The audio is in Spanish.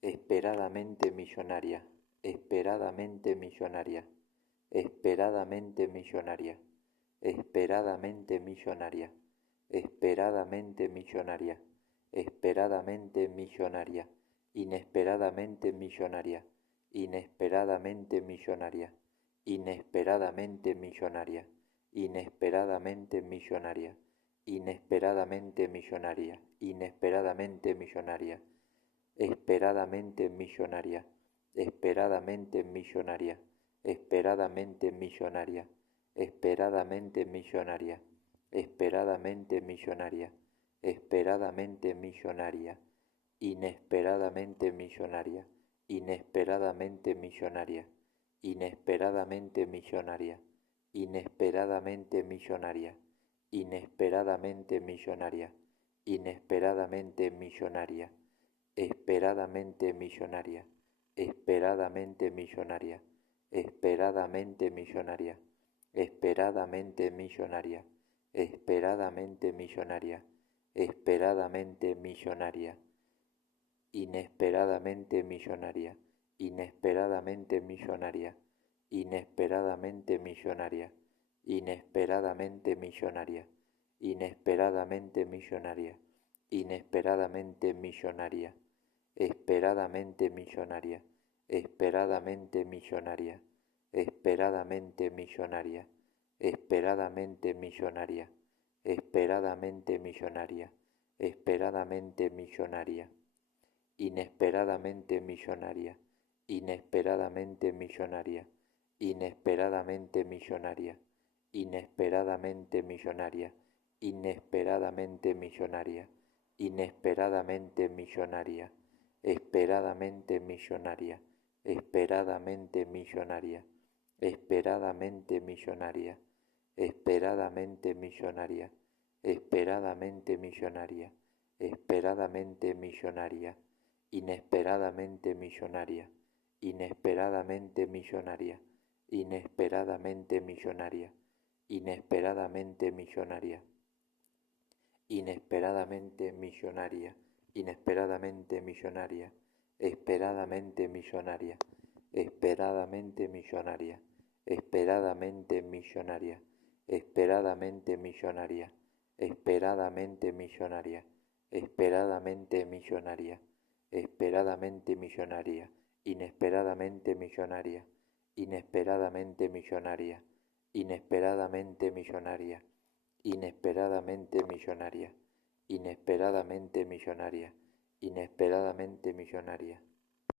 esperadamente millonaria, esperadamente millonaria, esperadamente millonaria, esperadamente millonaria, esperadamente millonaria, esperadamente millonaria, inesperadamente millonaria, inesperadamente millonaria, inesperadamente millonaria, inesperadamente millonaria, inesperadamente millonaria, inesperadamente millonaria, esperadamente millonaria, esperadamente millonaria, esperadamente millonaria, esperadamente millonaria, esperadamente millonaria, esperadamente millonaria, inesperadamente millonaria, inesperadamente millonaria, inesperadamente millonaria, inesperadamente millonaria, inesperadamente millonaria, inesperadamente millonaria, esperadamente millonaria, esperadamente millonaria, esperadamente millonaria, esperadamente millonaria, esperadamente millonaria, esperadamente millonaria, inesperadamente millonaria, inesperadamente millonaria, inesperadamente millonaria, inesperadamente millonaria, inesperadamente millonaria, inesperadamente millonaria, esperadamente millonaria, esperadamente millonaria, esperadamente millonaria, esperadamente millonaria, esperadamente millonaria, esperadamente millonaria, inesperadamente millonaria, inesperadamente millonaria, inesperadamente millonaria, inesperadamente millonaria, inesperadamente millonaria, inesperadamente millonaria, esperadamente millonaria, esperadamente millonaria, esperadamente millonaria, esperadamente millonaria, esperadamente millonaria, esperadamente millonaria, inesperadamente millonaria, inesperadamente millonaria, inesperadamente millonaria, inesperadamente millonaria, inesperadamente millonaria, inesperadamente millonaria, esperadamente millonaria, esperadamente millonaria, esperadamente millonaria, esperadamente millonaria, esperadamente millonaria, esperadamente millonaria, esperadamente millonaria, inesperadamente millonaria, inesperadamente millonaria, inesperadamente millonaria, inesperadamente millonaria, inesperadamente millonaria, inesperadamente millonaria.